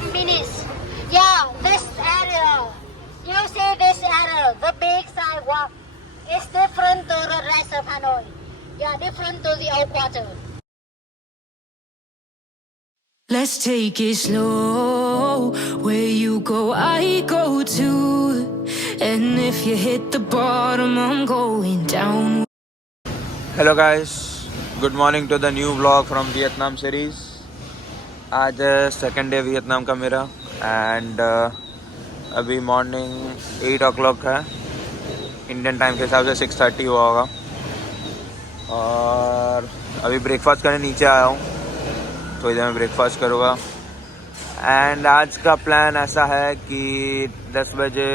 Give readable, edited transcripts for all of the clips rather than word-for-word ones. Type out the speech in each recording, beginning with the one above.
some minutes. Yeah, this area. You see this area, the big sidewalk. It's different to the rest of Hanoi. Yeah, different to the old quarter. Let's take it slow. Where you go, I go too. And if you hit the bottom, I'm going down. Hello guys, good morning to the new vlog from Vietnam series. आज second day Vietnam का मेरा and अभी morning 8 o'clock है. Indian time के हिसाब से 6:30 हुआ होगा. और अभी ब्रेकफास्ट करने नीचे आया हूँ. थोड़ी देर में ब्रेकफास्ट करूँगा. एंड आज का प्लान ऐसा है कि 10 बजे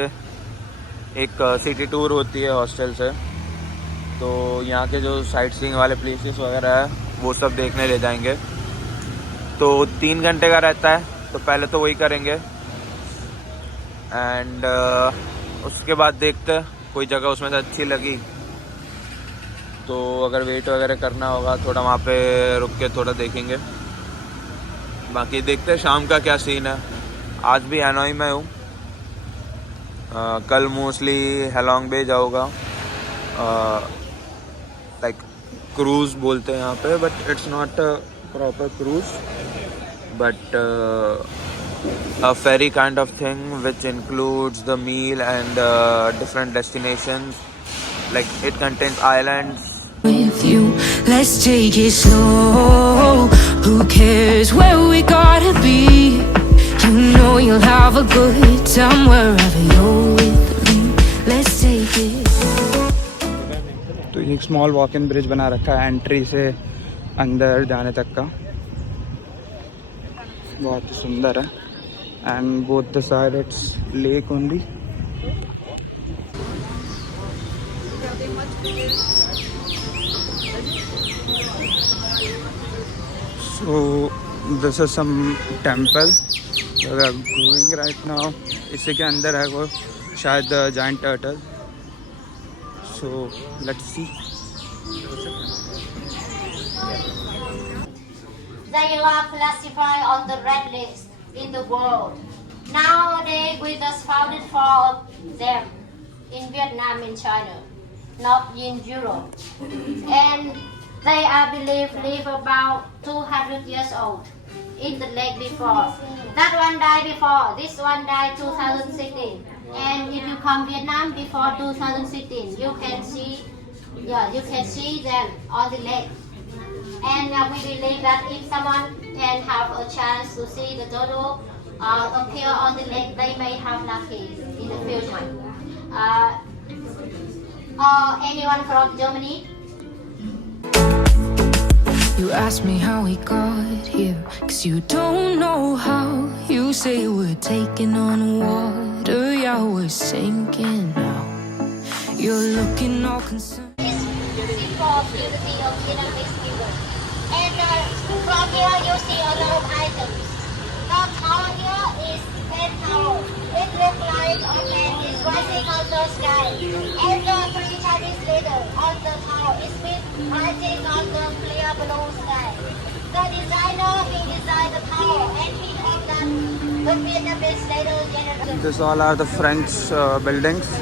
एक सिटी टूर होती है हॉस्टल से. तो यहाँ के जो साइट सीइंग वाले प्लेसेस वगैरह है वो सब देखने ले जाएंगे. तो 3 घंटे का रहता है, तो पहले तो वही करेंगे. एंड उसके बाद देखते हैं कोई जगह उसमें से अच्छी लगी तो अगर वेट वगैरह करना होगा थोड़ा वहाँ पे रुक के थोड़ा देखेंगे. बाकी देखते हैं शाम का क्या सीन है. आज भी हैनोई में हूँ. कल मोस्टली हेलोंग बे जाऊँगा. लाइक क्रूज़ बोलते हैं यहाँ पे, but it's not proper cruise, but a ferry kind of thing which includes the meal and different destinations. Like it contains islands. With you, let's take it slow. Who cares where we gotta be? You know you'll have a good time wherever you're with me. Let's take it. तो एक small walk in bridge बना रखा है entry से अंदर जाने तक का. बहुत ही सुंदर है. And both the side it's lake only. So this is some temple we are going right now. इसी के अंदर है वो शायद giant turtle. So let's see. They are classified on the red list in the world. Nowadays, we just founded 4 of them in Vietnam and China, not in Europe. And they are believed live about 200 years old in the lake before. That one died before. This one died 2016. And if you come Vietnam before 2016, you can see them on the lake. And we believe that if someone can have a chance to see the turtle appear on the lake, they may have lucky in the future. Anyone from Germany? You ask me how we got here, 'cause you don't know how. You say we're taking on water, yeah, we're sinking now. You're looking all concerned. Symbol of unity of Vietnamese people. And from here you see a lot of items. The tower here is Pen Tower. It looks like a man is rising on the sky. And the three Chinese letters on the tower is with rising on the clear blue sky. The designer, he designed the tower and he hoped that the Vietnamese later generation. This all are the French buildings.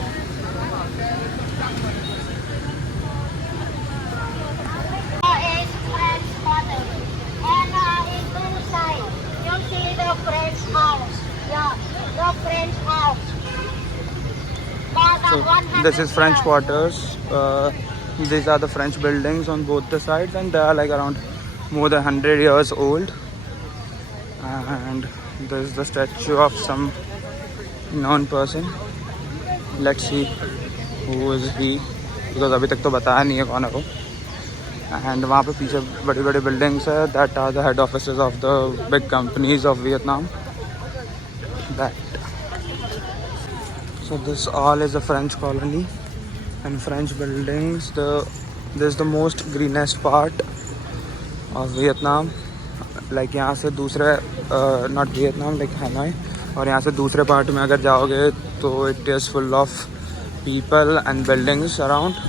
So this is French quarters. These are the French buildings on both the sides, and they are like around more than 100 years old. And this is the statue of some known person. Let's see who is he, because अभी तक तो बताया नहीं है कौन है वो. And वहाँ पे पीछे बड़ी बड़ी buildings है. That are the head offices of the big companies of Vietnam. That. So this all is a French colony and French buildings. This is the most greenest part of Vietnam. Like यहाँ से दूसरे not Vietnam, like Hanoi. और यहाँ से दूसरे part में अगर जाओगे तो it is full of people and buildings around.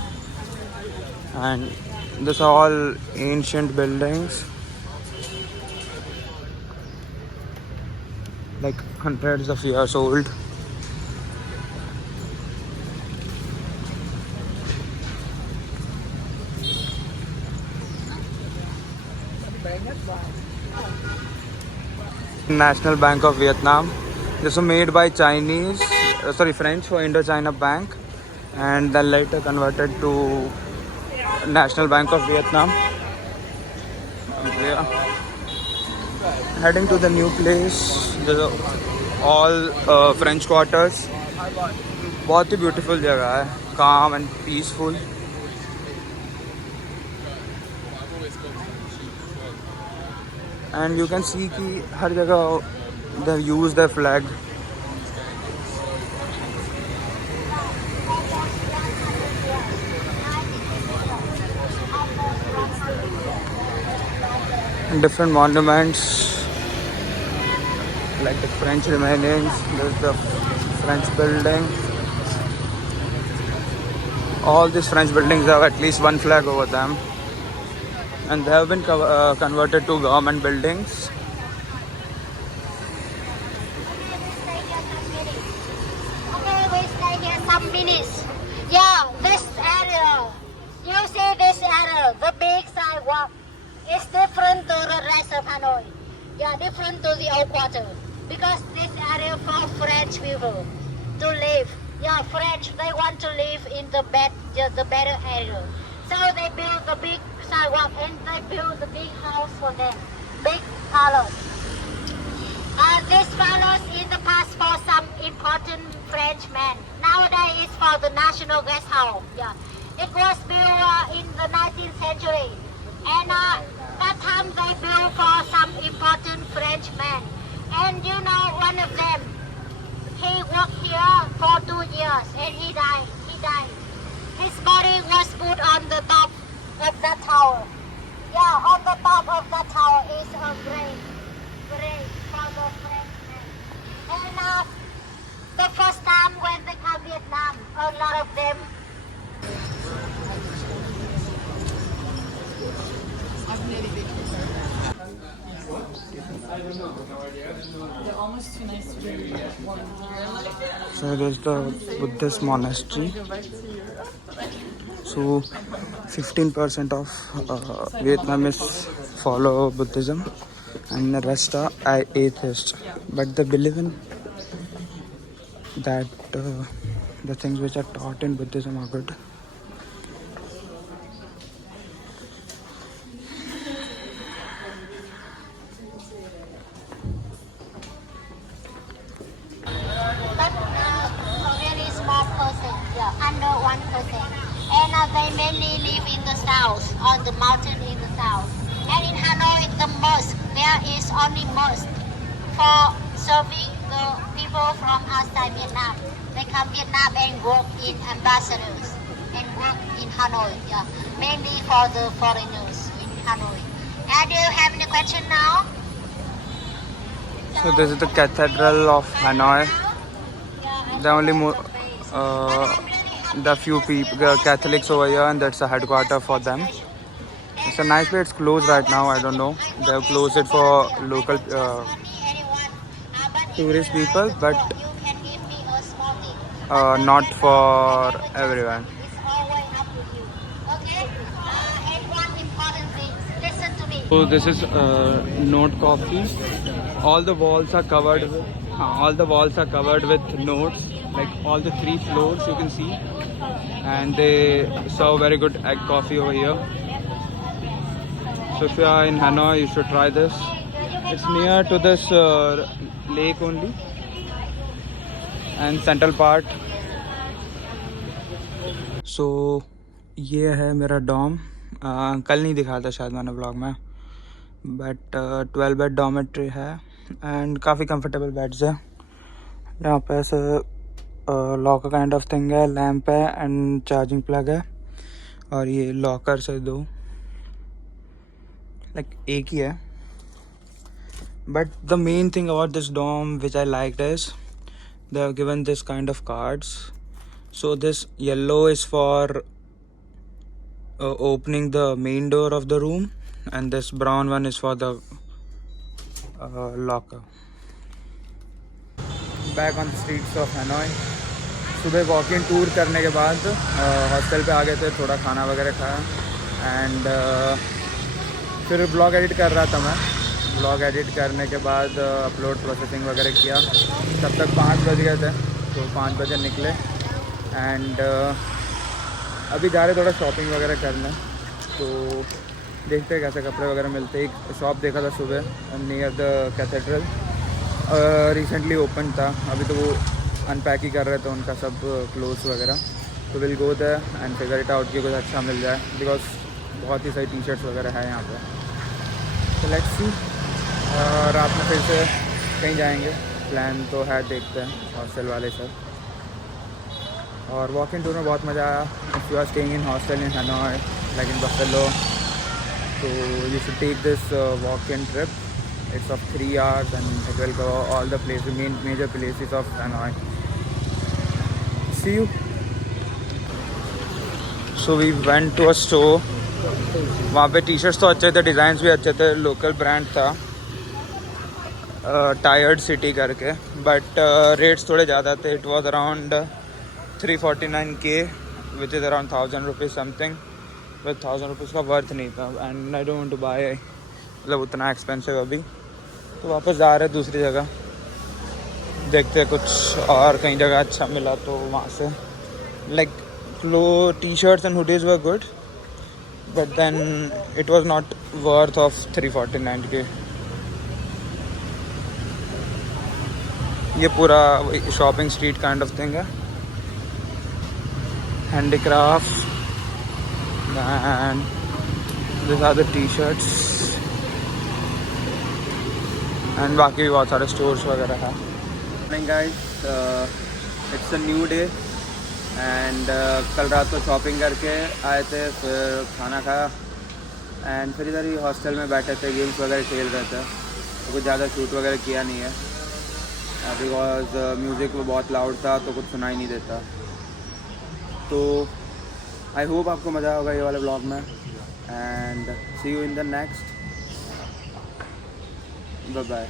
And this are all ancient buildings. like hundreds of years old. National Bank of Vietnam. This was made by French for Indochina Bank, and then later converted to National Bank of Vietnam. Yeah. Heading to the new place. There's all French quarters. बहुत ही beautiful जगह है, calm and peaceful. And you can see कि हर जगह they use their flag. And different monuments like the French remainings. There's the French building. All these French buildings have at least one flag over them, and they have been converted to government buildings. Okay, we stay here some minutes. Yeah, this area. You see this area, the big sidewalk. It's different to the rest of Hanoi. Yeah, different to the old quarter. Because this area for French people to live. Yeah, French, they want to live in the better area. So they build the big sidewalk and they build the big house for them. Big palace. This palace in the past for some important French men. Nowadays it's for the national guest house. Yeah. It was built in the 19th century. And that time they built for some important French men. And you know, one of them, he worked here for 2 years and he died. His body was put on the top of that tower. Yeah, on the top of that tower is a grave for the French men. And the first time when they come to Vietnam, a lot of them So there's the Buddhist monastery. So 15% of Vietnamese follow Buddhism, and the rest are atheists. But they believe in that the things which are taught in Buddhism are good. really small person, yeah, under 1%. And they mainly live in the south, on the mountain in the south. And in Hanoi, the mosque, there is only mosque for serving the people from outside Vietnam. They come Vietnam and work in ambassadors and work in Hanoi, yeah, mainly for the foreigners in Hanoi. And do you have any question now? So this is the Cathedral of Hanoi. There are only the few people, Catholics over here, and that's the headquarter for them. It's a nice place. It's closed right now. I don't know. They have closed it for local tourist people, but not for everyone. So this is note coffee. All the walls are covered with notes, like all the 3 floors you can see, and they serve very good egg coffee over here. So if you are in Hanoi, you should try this. It's near to this lake only, and central part. So ये है मेरा Dom. कल नहीं दिखाया था शायद मैंने blog में, बट 12 बेड डॉमेट्री है एंड काफ़ी कंफर्टेबल बेड्स है. यहाँ पे ऐसे लॉकर काइंड ऑफ थिंग है, लैंप है एंड चार्जिंग प्लग है, और ये लॉकर से 2 लाइक एक ही है. But the main thing about this dome which I liked is they have given this kind of cards. So this yellow is for opening the main door of the room, and this brown one is for the locker. Back on the streets of Hanoi. सुबह walk in tour करने के बाद hostel पे आ गए थे, थोड़ा खाना वगैरह खाया एंड फिर ब्लॉग एडिट कर रहा था मैं। ब्लॉग एडिट करने के बाद अपलोड प्रोसेसिंग वगैरह किया, तब तक 5 बज गए थे, तो 5 बजे निकले एंड अभी जा रहे थोड़ा शॉपिंग वगैरह करने। तो देखते हैं कैसे कपड़े वगैरह मिलते। एक शॉप देखा था सुबह near the cathedral, recently open था, अभी तो वो अनपैक ही कर रहे थे उनका सब क्लोथ्स वगैरह। तो will go there and figure it out कि कुछ अच्छा मिल जाए, बिकॉज बहुत ही सही टी शर्ट्स वगैरह है यहाँ पे। तो लेट्स सी, रात में फिर से कहीं जाएंगे, प्लान तो है, देखते हैं हॉस्टल वाले सब। और वॉक इन टूर में बहुत मज़ा आया। If you are staying in hostel in Hanoi like in Buffalo, तो you should take this walk in trip. It's of 3 hours and it will go all the places, major places of Hanoi. See you. So we went to a store. वहाँ पे T shirts तो अच्छे थे, designs भी अच्छे थे, local brand था, tiered city करके, बट रेट्स थोड़े ज़्यादा थे। It was around 349K which is around 1000 rupees something. With 1000 rupees का वर्थ नहीं था and I don't want to buy, मतलब उतना एक्सपेंसिव अभी। तो वापस जा रहे दूसरी जगह, देखते हैं कुछ और कहीं जगह अच्छा मिला तो वहाँ से। Like T shirts and hoodies were good, but then it was not worth of 349K। ये पूरा shopping street kind of thing है, handicraft and this are the T shirts and बाकी भी बहुत सारे स्टोर्स वगैरह है। Morning guys, it's a new day and कल रात को शॉपिंग करके आए थे, फिर खाना खाया एंड फिर इधर ही हॉस्टल में बैठे थे, गेम्स वगैरह खेल रहे थे। तो कुछ ज़्यादा शूट वगैरह किया नहीं है बिकॉज म्यूज़िक वो बहुत लाउड था, तो कुछ सुनाई नहीं देता। तो आई होप आपको मज़ा होगा ये वाले ब्लॉग में and see you in the next. Bye bye.